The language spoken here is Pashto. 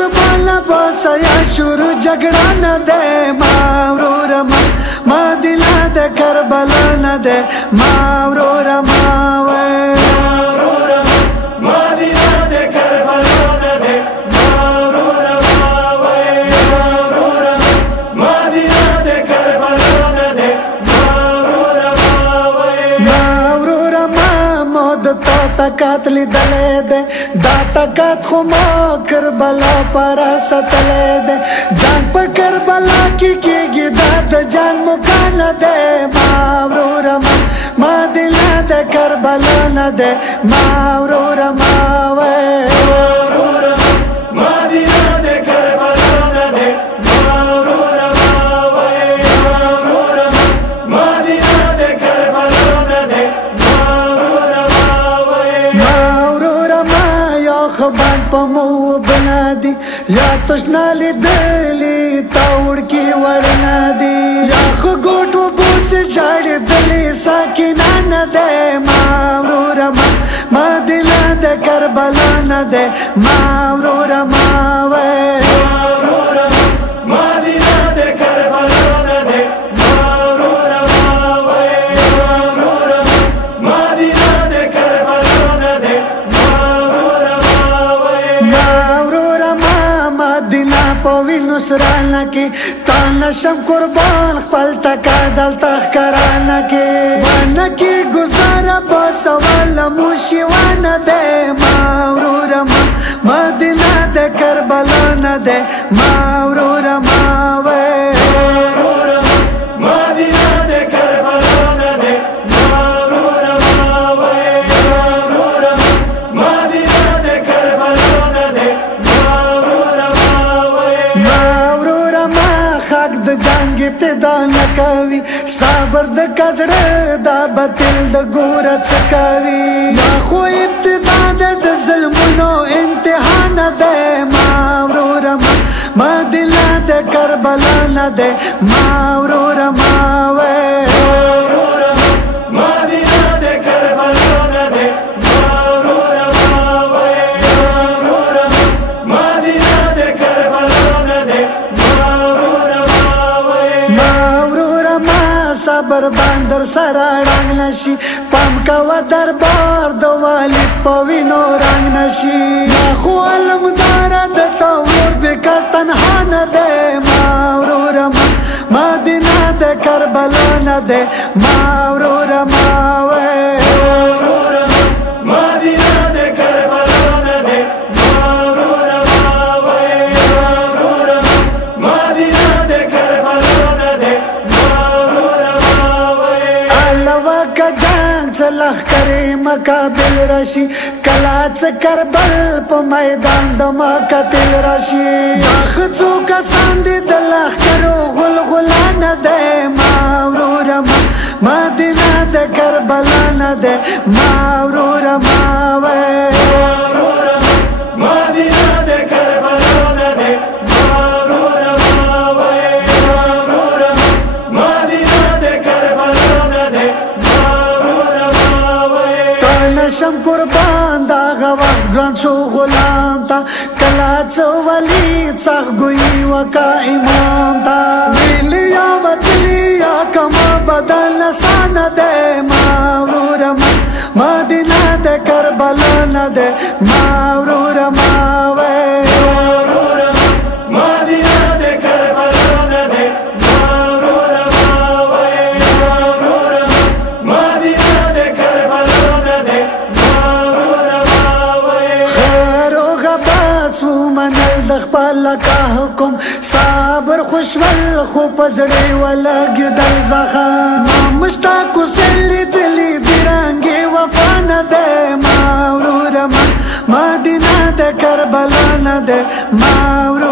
قربان بس یا شروع جګړه نه ده ما وروره ما دلا د کربلا نه ده ما وروره ما قاتلی دلے دے داتا قات خما کربلا پارا ستلے دے جنگ پا کربلا کی گی داد جنگ مکان دے ماورورا ما دلا دے کربلا ندے ماورورا ماوے پمو بنادی یا تشنالی دلی تاوڑ کی وڑنا دی یا خو گوٹو بوس جاڑی دلی ساکنان دے ماورورا ما دلا دے کربلا ندے ماورورا ماوے سرانا کی تانا شم قربان خپل تکا دلتا خکرانا کی وانا کی گزارا با سوال موشی وانا دے ماورورا ما دلا دے کربلا ندے ماورورا ماوے ابتدا نکاوی صبر د کزړه دا بتل د ګوره څکاوی یا خو ابتدا د ظلمونو امتحان ده ماورورا ما دلا د کربلا نه ده ماورورا ماوه صبر باندر سره رنگ نشي پام کوا دربار د والد په وینو رنگ نشي یا خو علمدار د تور بکاس تنها نه ده ماورورا ما دنا د کربلا نه ده ماورورا ماوه لخ کرے مقابل راشی کلاچ کربل په میدان د مقتل راشی اخڅو کسان دي د لخ کرو غلغلان ده ماورورا ما دنا د کربلا نه ده ماورورا ماوه شم قربان دا غوغ دران شو غلام تا کلا چو ولید سخ گوئی وکا امام تا ویلیا ودلیا کما بدل نسان دے ماورورا ما دنا دے کربلا ندے ماورورا ماوے لکا حکم صابر خوشول خو پزړی ولګ دل زخم مشتاق سلی دلی دیرانګي وفا نه ده ماورورا ما دنا د کربلا نه ده ماورورا